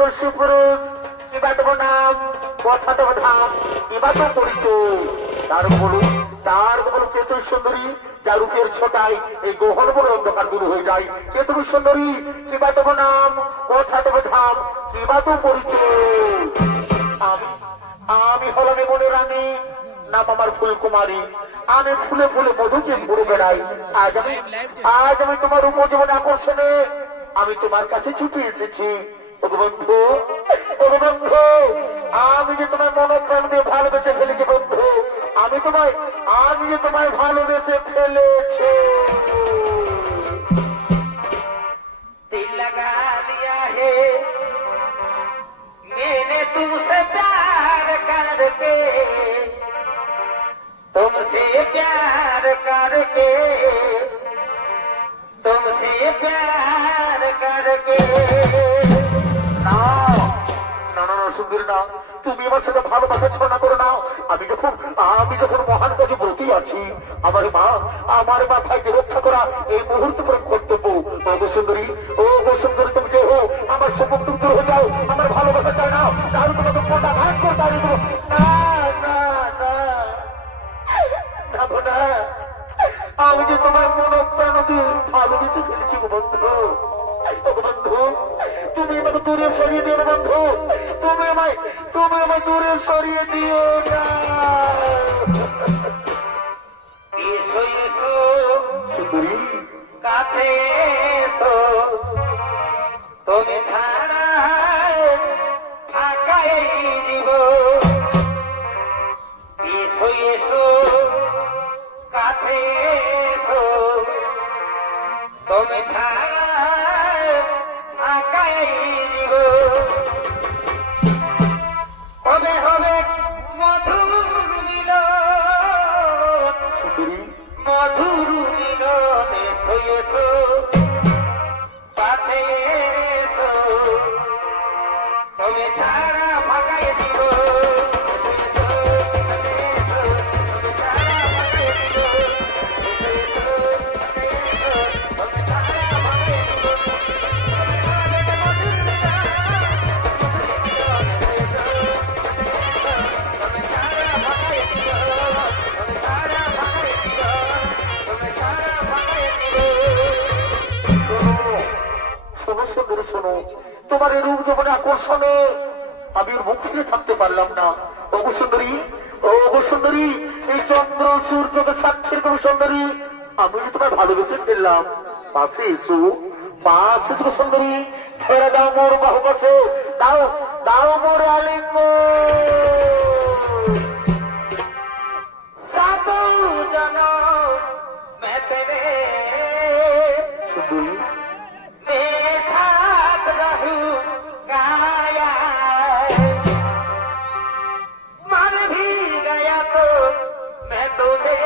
সুন্দর সুপুরুষ কিবা তোমার নাম কথা তোমার ধাম কিবা তো পরিচয় তার বলো কে তুমি সুন্দরী যা রূপের ছোটাই এই গহন বড় অন্ধকার দূর হয়ে যায় কে তুমি সুন্দরী কিবা তোমার নাম কথা তোমার ধাম কিবা তো পরিচয় আমি হলাম মনের রানী নাম আমার ফুলকুমারী আমি ফুলে ফুলে মধুকে ঘুরে বেড়াই আজ আমি তোমার উপজীবন আকর্ষণে আমি তোমার কাছে ছুটে এসেছি বন্ধু আমি যে তোমার মনোপ্রাণ দিয়ে ভালোবেসে ফেলেছি বন্ধু আমি যে তোমায় ভালোবেসে ফেলেছি दिल लगा लिया है मैंने तुमसे प्यार करके तुमसे प्यार करके तुमसे प्यार करके সুন্দর না তুমি আমার সাথে ভালোবাসা ছড়না করো না আমি যখন মহান কাজে ব্রতী আছি আমার মাথায় রক্ষা করা এই মুহূর্ত করে কর্তব্য ও গো সুন্দরী তুমি যে হো আমার সম্মুখ তুমি দূর হয়ে যাও আমার ভালোবাসা চাই না তাহলে তোমাকে কোটা ভাগ করতে আমি আমি যে তোমার মনোপ্রাণ দিয়ে ভালোবেসে ফেলেছি বন্ধু তুমি আমাকে দূরে সরিয়ে দিও বন্ধু তুমি আমায় দূরে সরিয়ে দিও না এসো এসো সুন্দরী কাছে এসো তুমি ছাড়া ফাঁকাই দিব এসো এসো কাছে এসো তুমি ছাড়া ফাঁকাই দিব হবে হবে মধুর মিলন মধুর মিলন এসো এসো কাছে এসো তুমি ছাড়া ফাঁকাই দিব শোনো তোমার এই রূপ জীবনে আকর্ষণে আমি মুখ ফিরে থাকতে পারলাম না সুন্দরী এই চন্দ্র সূর্যকে সাক্ষীর কোন সুন্দরী আমি যে তোমায় ভালোবেসে ফেললাম পাশে এসো সুন্দরী ছেড়ে দাও মোর বাহু কাছে দাও মোর আলিঙ্গ सातों जन्म मैं तेरे সুন্দরী मेरे साथ रहूंगा मर भी गया तो मैं तुझे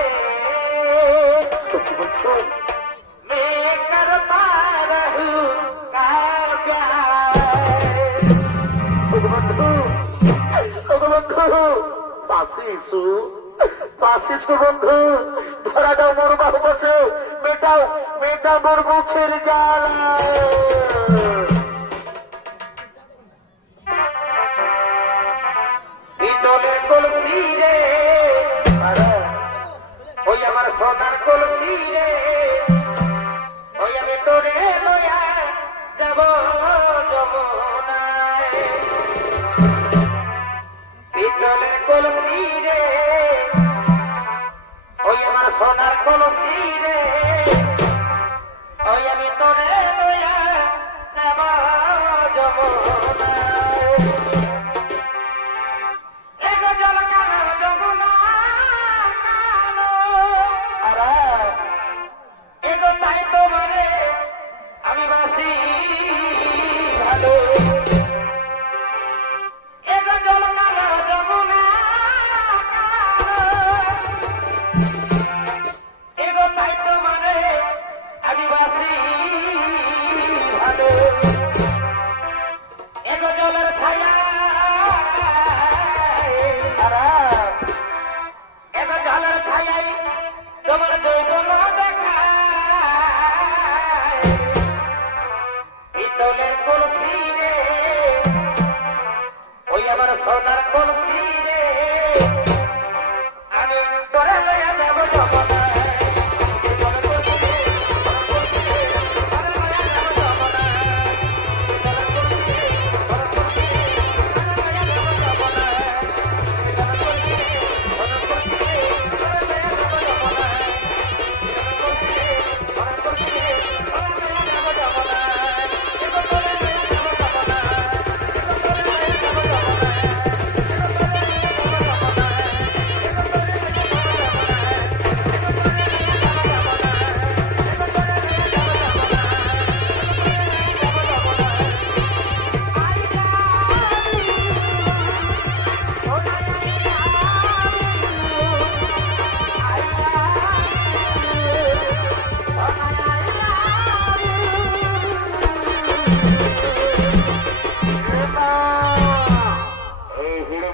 मैं करता रहूंगा प्यार পাশে এসো বন্ধু ধরা দাও মোর বাহু কাছে মেটাও মোর মুখের জ্বালা ইদলের কলসি রে ওই আমার সোনার কলসি রে ওই আমি তোরে লয়া যাব যমুনায় ইদলের কলসি রে ওই আমার সোনার কলসি রে ওই আমি তোরে লয়া যাব যমুনায় এগো জল কালো যমুনা কালো আরে এগো তাই তোমারে আমি বাসি ভালো এগো জল কালো যমুনা কালো এগো তাই তোমারে আমি বাসি ভালো এগো জলের ছায়া এগো জলের ছায়াই তোমার যৌবন দেখায় ইতলের কলসি রে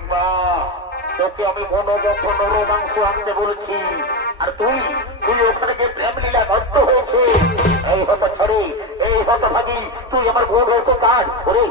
মা তোকে আমি মনোবদ্ধ নরমাংস আনতে বলেছি আর তুই তুই ওখানে গিয়ে প্রেম লীলা ভক্ত হয়েছে এই হত ছড়ে এই হত ভাগি তুই আমার বোন হতো কাজ ওরে